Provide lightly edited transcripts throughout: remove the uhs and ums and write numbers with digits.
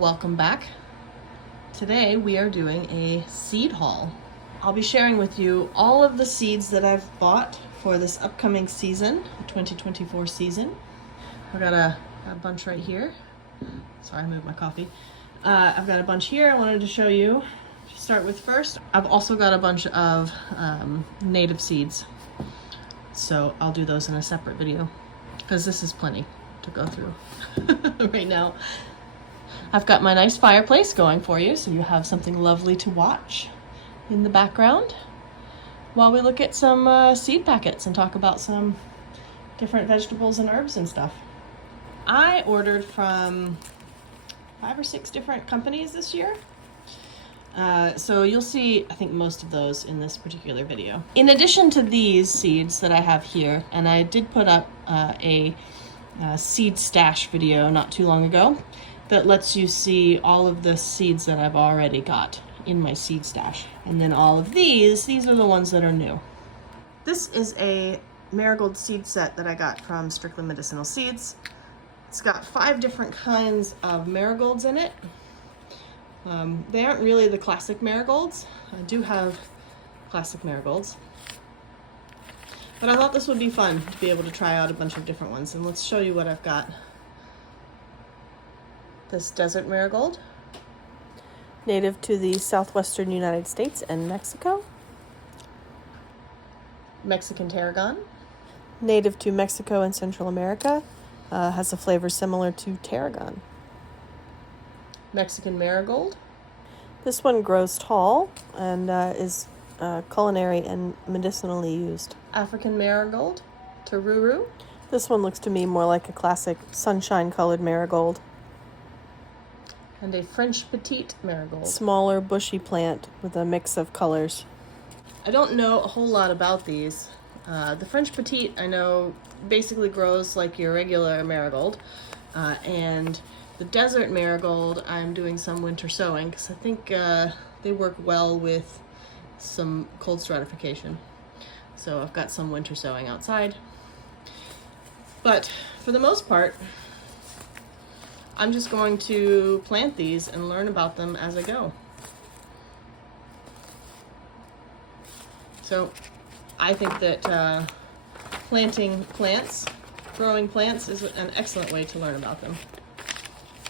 Welcome back. Today we are doing a seed haul. I'll be sharing with you all of the seeds that I've bought for this upcoming season, the 2024 season. I've got a bunch right here. Sorry, I moved my coffee. I've got a bunch here I wanted to show you. To start with first, I've also got a bunch of native seeds. So I'll do those in a separate video because this is plenty to go through right now. I've got my nice fireplace going for you, so you have something lovely to watch in the background while we look at some seed packets and talk about some different vegetables and herbs and stuff. I ordered from 5 or 6 different companies this year. So you'll see, I think, most of those in this particular video. In addition to these seeds that I have here, and I did put up a seed stash video not too long ago that lets you see all of the seeds that I've already got in my seed stash. And then all of these are the ones that are new. This is a marigold seed set that I got from Strictly Medicinal Seeds. It's got 5 different kinds of marigolds in it. They aren't really the classic marigolds. I do have classic marigolds. But I thought this would be fun to be able to try out a bunch of different ones. And let's show you what I've got. This desert marigold, native to the southwestern United States and Mexico. Mexican tarragon, native to Mexico and Central America, has a flavor similar to tarragon. Mexican marigold. This one grows tall and is culinary and medicinally used. African marigold, Taruru. This one looks to me more like a classic sunshine-colored marigold. And a French petite marigold. Smaller, bushy plant with a mix of colors. I don't know a whole lot about these. The French petite, I know, basically grows like your regular marigold. And the desert marigold, I'm doing some winter sowing because I think they work well with some cold stratification. So I've got some winter sowing outside. But for the most part, I'm just going to plant these and learn about them as I go. So I think that planting plants, growing plants is an excellent way to learn about them.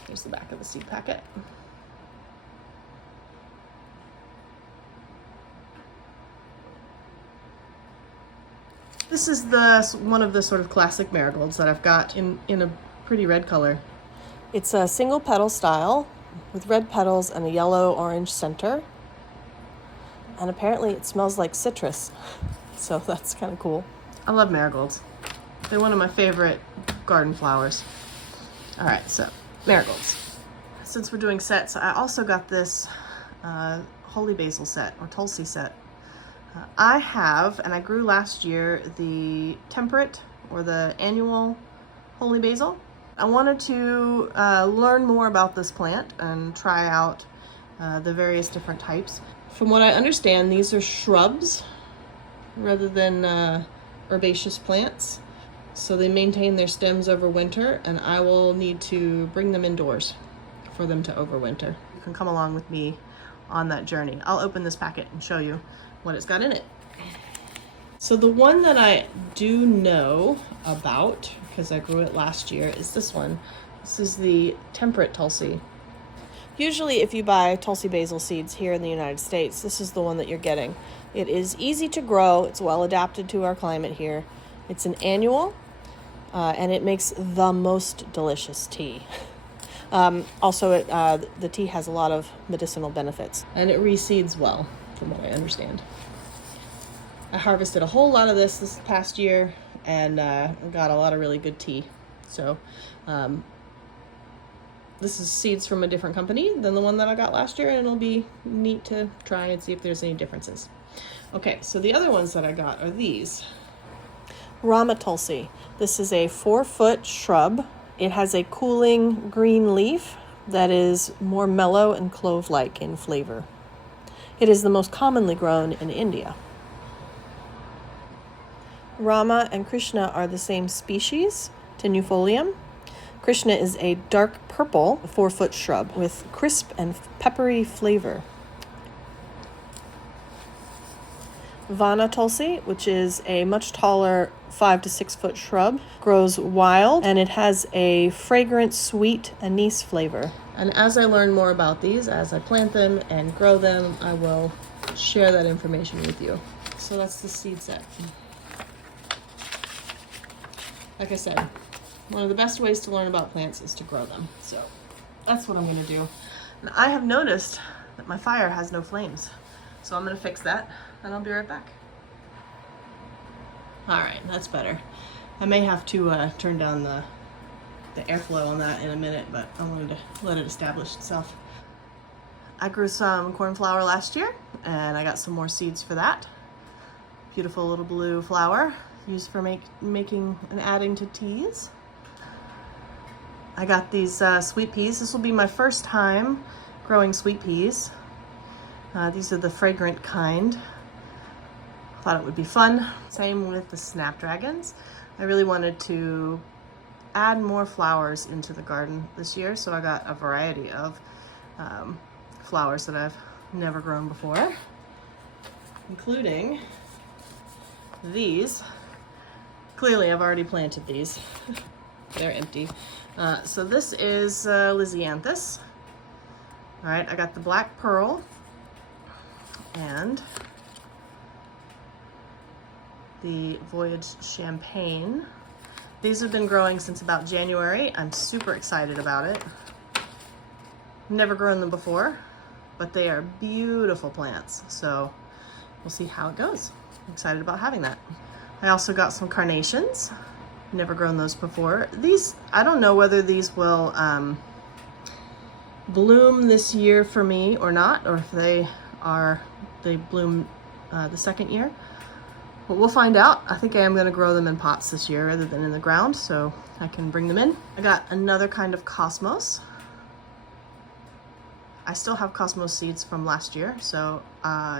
Here's the back of the seed packet. This is one of the sort of classic marigolds that I've got in a pretty red color. It's a single petal style with red petals and a yellow-orange center. And apparently it smells like citrus, so that's kind of cool. I love marigolds. They're one of my favorite garden flowers. All right, so marigolds. Since we're doing sets, I also got this holy basil set, or Tulsi set. I have, and I grew last year, the temperate, or the annual holy basil. I wanted to learn more about this plant and try out the various different types. From what I understand, these are shrubs rather than herbaceous plants. So they maintain their stems over winter, and I will need to bring them indoors for them to overwinter. You can come along with me on that journey. I'll open this packet and show you what it's got in it. So the one that I do know about, because I grew it last year, is this one. This is the temperate Tulsi. Usually if you buy Tulsi basil seeds here in the United States, this is the one that you're getting. It is easy to grow. It's well adapted to our climate here. It's an annual, and it makes the most delicious tea. Also, the tea has a lot of medicinal benefits. And it reseeds well, from what I understand. I harvested a whole lot of this past year and got a lot of really good tea. So this is seeds from a different company than the one that I got last year, and it'll be neat to try and see if there's any differences. Okay, so the other ones that I got are these. Rama Tulsi. This is a 4-foot shrub. It has a cooling green leaf that is more mellow and clove-like in flavor. It is the most commonly grown in India. Rama and Krishna are the same species, Tenuifolium. Krishna is a dark purple 4-foot shrub with crisp and peppery flavor. Vana Tulsi, which is a much taller 5 to 6 foot shrub, grows wild and it has a fragrant, sweet anise flavor. And as I learn more about these, as I plant them and grow them, I will share that information with you. So that's the seed set. Like I said, one of the best ways to learn about plants is to grow them. So that's what I'm going to do. And I have noticed that my fire has no flames. So I'm going to fix that and I'll be right back. All right, that's better. I may have to turn down the airflow on that in a minute, but I wanted to let it establish itself. I grew some cornflower last year and I got some more seeds for that. Beautiful little blue flower used for making and adding to teas. I got these sweet peas. This will be my first time growing sweet peas. These are the fragrant kind. Thought it would be fun. Same with the snapdragons. I really wanted to add more flowers into the garden this year, so I got a variety of flowers that I've never grown before, including these. Clearly I've already planted these. They're empty. So this is Lysianthus. All right, I got the black pearl and the Voyage Champagne. These have been growing since about January. I'm super excited about it. Never grown them before, but they are beautiful plants. So we'll see how it goes. I'm excited about having that. I also got some carnations. Never grown those before. These, I don't know whether these will bloom this year for me or not, or if they bloom the second year. But we'll find out. I think I am going to grow them in pots this year rather than in the ground, so I can bring them in. I got another kind of cosmos. I still have cosmos seeds from last year, so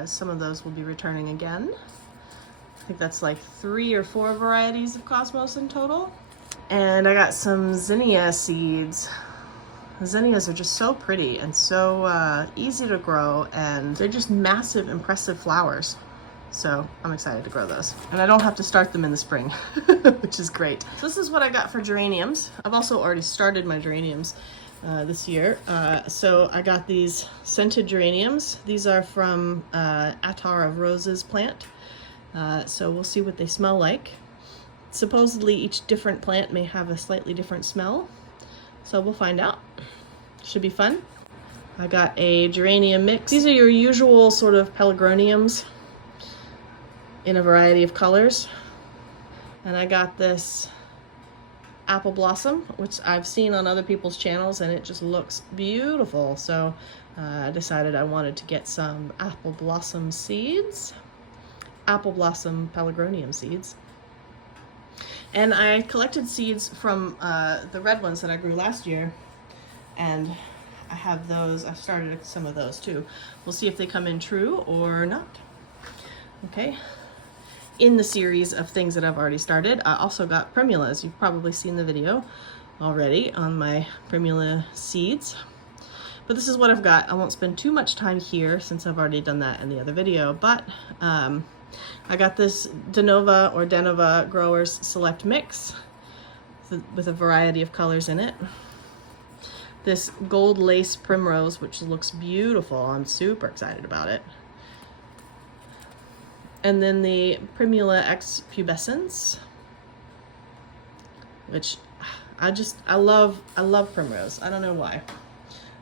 some of those will be returning again. I think that's like 3 or 4 varieties of cosmos in total. And I got some zinnia seeds. The zinnias are just so pretty and so easy to grow, and they're just massive, impressive flowers. So I'm excited to grow those. And I don't have to start them in the spring, which is great. So this is what I got for geraniums. I've also already started my geraniums this year. So I got these scented geraniums. These are from Attar of Roses plant. So we'll see what they smell like. Supposedly each different plant may have a slightly different smell. So we'll find out. Should be fun. I got a geranium mix. These are your usual sort of pelargoniums in a variety of colors. And I got this apple blossom, which I've seen on other people's channels, and it just looks beautiful. So I decided I wanted to get some apple blossom seeds, apple blossom pelargonium seeds. And I collected seeds from the red ones that I grew last year, and I have those. I've started some of those too. We'll see if they come in true or not. Okay. In the series of things that I've already started, I also got primulas. You've probably seen the video already on my primula seeds. But this is what I've got. I won't spend too much time here since I've already done that in the other video, but I got this Denova or Denova Growers Select Mix with a variety of colors in it. This gold lace primrose, which looks beautiful. I'm super excited about it. And then the Primula X Pubescens, which I love primrose. I don't know why.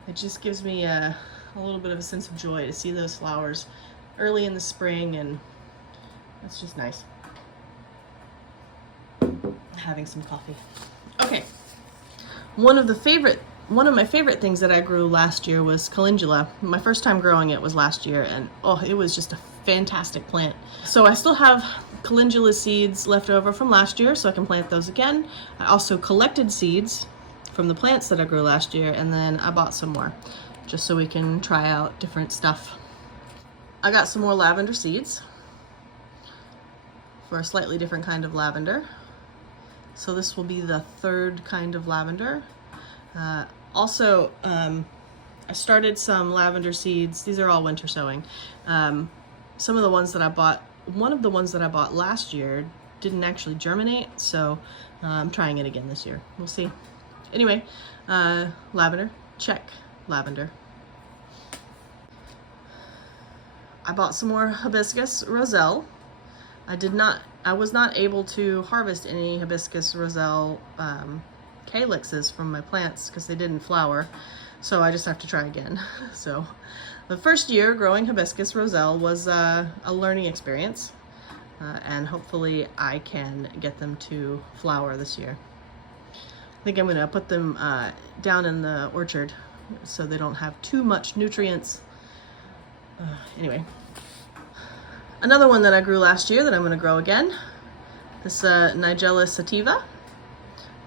It just gives me a little bit of a sense of joy to see those flowers early in the spring, and it's just nice. Having some coffee. Okay. One of my favorite things that I grew last year was calendula. My first time growing it was last year, and oh, it was just a fantastic plant. So I still have calendula seeds left over from last year, so I can plant those again. I also collected seeds from the plants that I grew last year, and then I bought some more just so we can try out different stuff. I got some more lavender seeds for a slightly different kind of lavender. So this will be the third kind of lavender. Also, I started some lavender seeds. These are all winter sowing. Some of the ones that I bought, one of the ones that I bought last year didn't actually germinate, so I'm trying it again this year. We'll see. Anyway, lavender, check, lavender. I bought some more hibiscus roselle. I was not able to harvest any hibiscus roselle calyxes from my plants because they didn't flower, so I just have to try again. So the first year growing hibiscus roselle was a learning experience, and hopefully I can get them to flower this year. I think I'm gonna put them down in the orchard so they don't have too much nutrients. Anyway, another one that I grew last year that I'm gonna grow again, this Nigella sativa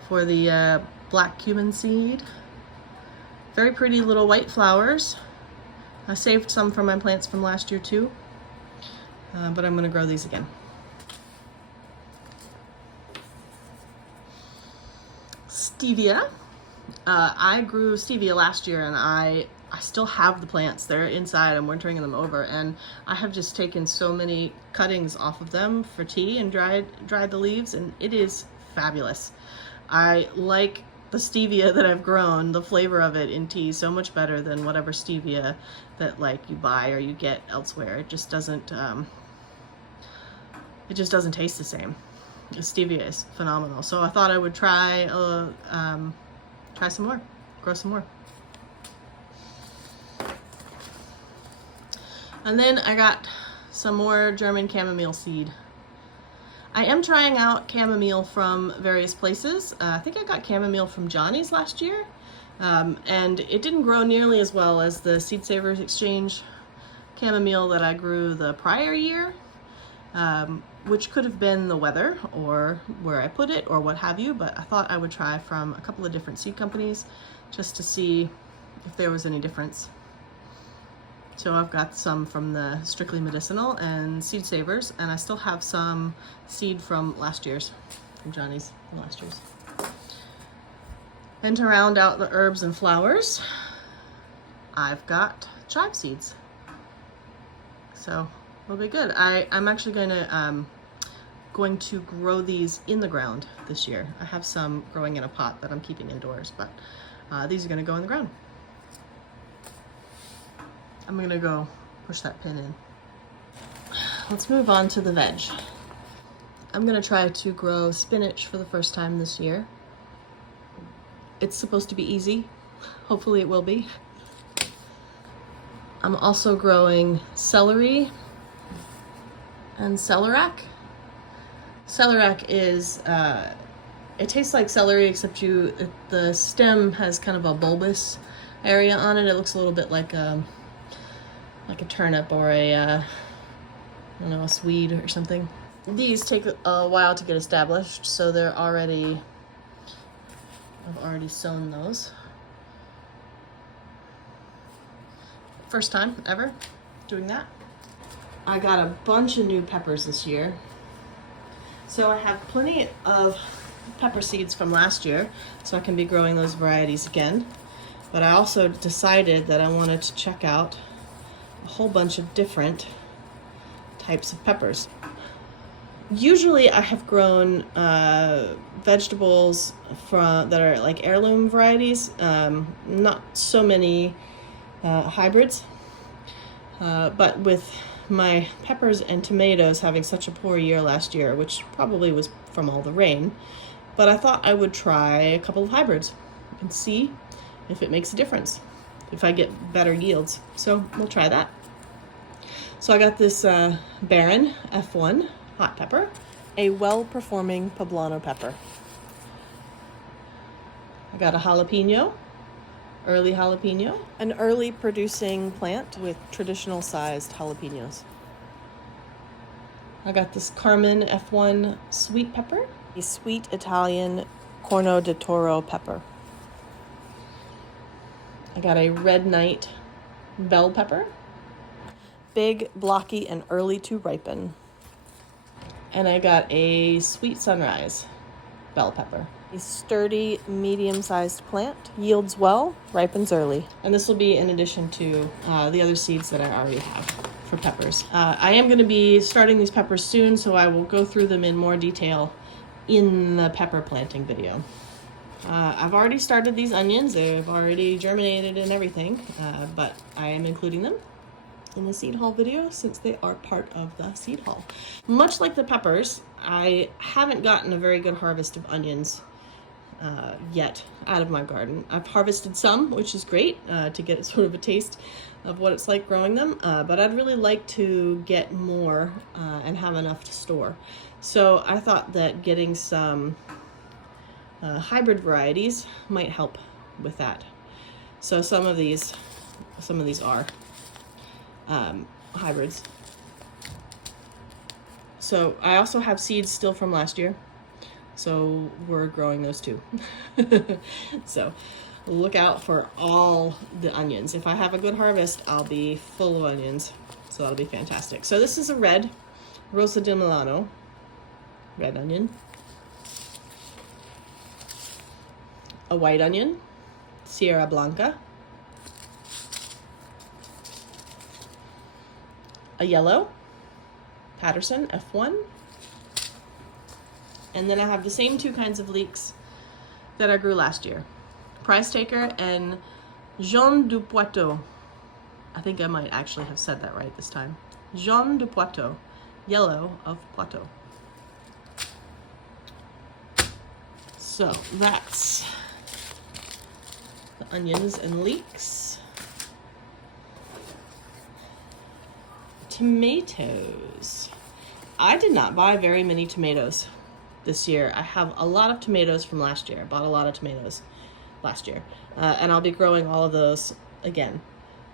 for the black cumin seed. Very pretty little white flowers. I saved some from my plants from last year too, but I'm gonna grow these again. Stevia. I grew stevia last year, and I still have the plants. They're inside. I'm wintering them over, and I have just taken so many cuttings off of them for tea and dried the leaves, and it is fabulous. I like the stevia that I've grown, the flavor of it in tea, so much better than whatever stevia that like you buy or you get elsewhere. It just doesn't taste the same. The stevia is phenomenal. So I thought I would try some more, grow some more. And then I got some more German chamomile seed. I am trying out chamomile from various places. I think I got chamomile from Johnny's last year, and it didn't grow nearly as well as the Seed Savers Exchange chamomile that I grew the prior year, which could have been the weather or where I put it or what have you, but I thought I would try from a couple of different seed companies just to see if there was any difference. So I've got some from the Strictly Medicinal and Seed Savers, and I still have some seed from last year's, from Johnny's from last year's. And to round out the herbs and flowers, I've got chive seeds. So it'll be good. I'm actually going to grow these in the ground this year. I have some growing in a pot that I'm keeping indoors, but these are going to go in the ground. I'm gonna go push that pin in. Let's move on to the veg. I'm gonna try to grow spinach for the first time this year. It's supposed to be easy. Hopefully it will be. I'm also growing celery and celeriac. Celeriac is, it tastes like celery, except the stem has kind of a bulbous area on it. It looks a little bit like a turnip or I don't know, a swede or something. These take a while to get established, so I've already sown those. First time ever doing that. I got a bunch of new peppers this year. So I have plenty of pepper seeds from last year, so I can be growing those varieties again. But I also decided that I wanted to check out a whole bunch of different types of peppers. Usually I have grown vegetables that are like heirloom varieties, not so many hybrids, but with my peppers and tomatoes having such a poor year last year, which probably was from all the rain, but I thought I would try a couple of hybrids and see if it makes a difference, if I get better yields. So we'll try that. So I got this Baron F1 hot pepper, a well-performing poblano pepper. I got a jalapeno, early jalapeno, an early producing plant with traditional sized jalapenos. I got this Carmen F1 sweet pepper, a sweet Italian Corno di Toro pepper. I got a Red Knight bell pepper, big, blocky, and early to ripen. And I got a Sweet Sunrise. bell pepper. A sturdy, medium-sized plant, yields well, ripens early. And this will be in addition to the other seeds that I already have for peppers. I am going to be starting these peppers soon, so I will go through them in more detail in the pepper planting video. I've already started these onions. They've already germinated and everything, but I am including them in the seed haul video since they are part of the seed haul. Much like the peppers, I haven't gotten a very good harvest of onions yet out of my garden. I've harvested some, which is great to get sort of a taste of what it's like growing them, but I'd really like to get more and have enough to store. So I thought that getting some hybrid varieties might help with that. So some of these are hybrids. So I also have seeds still from last year, so we're growing those too. So look out for all the onions. If I have a good harvest, I'll be full of onions, so that'll be fantastic. So this is a red Rosa di Milano, red onion. A white onion, Sierra Blanca. A yellow, Patterson F1. And then I have the same two kinds of leeks that I grew last year. Prize Taker and Jaune du Poitou. I think I might actually have said that right this time. Jaune du Poitou, yellow of Poitou. So that's the onions and leeks. Tomatoes. I did not buy very many tomatoes this year. I have a lot of tomatoes from last year. I bought a lot of tomatoes last year, and I'll be growing all of those again.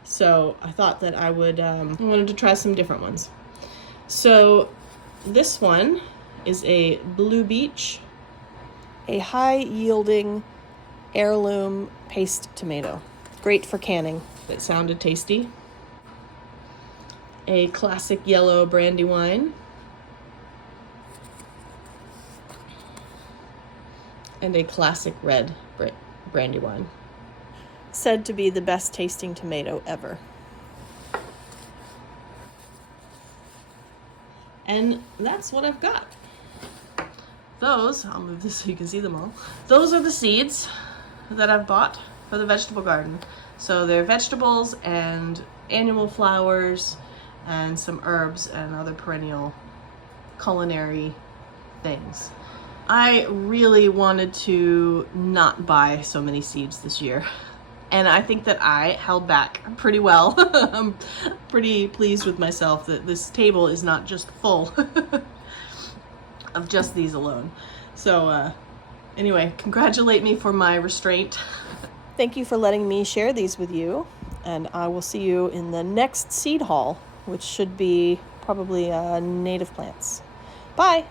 So I thought that I wanted to try some different ones. So this one is a Blue Beach, a high-yielding heirloom paste tomato. Great for canning. It sounded tasty. A classic yellow Brandywine. And a classic red Brandywine. Said to be the best tasting tomato ever. And that's what I've got. Those, I'll move this so you can see them all. Those are the seeds that I've bought for the vegetable garden. So they're vegetables and annual flowers and some herbs and other perennial culinary things. I really wanted to not buy so many seeds this year, and I think that I held back pretty well. I'm pretty pleased with myself that this table is not just full of just these alone. So anyway, congratulate me for my restraint. Thank you for letting me share these with you, and I will see you in the next seed haul, which should be probably native plants. Bye!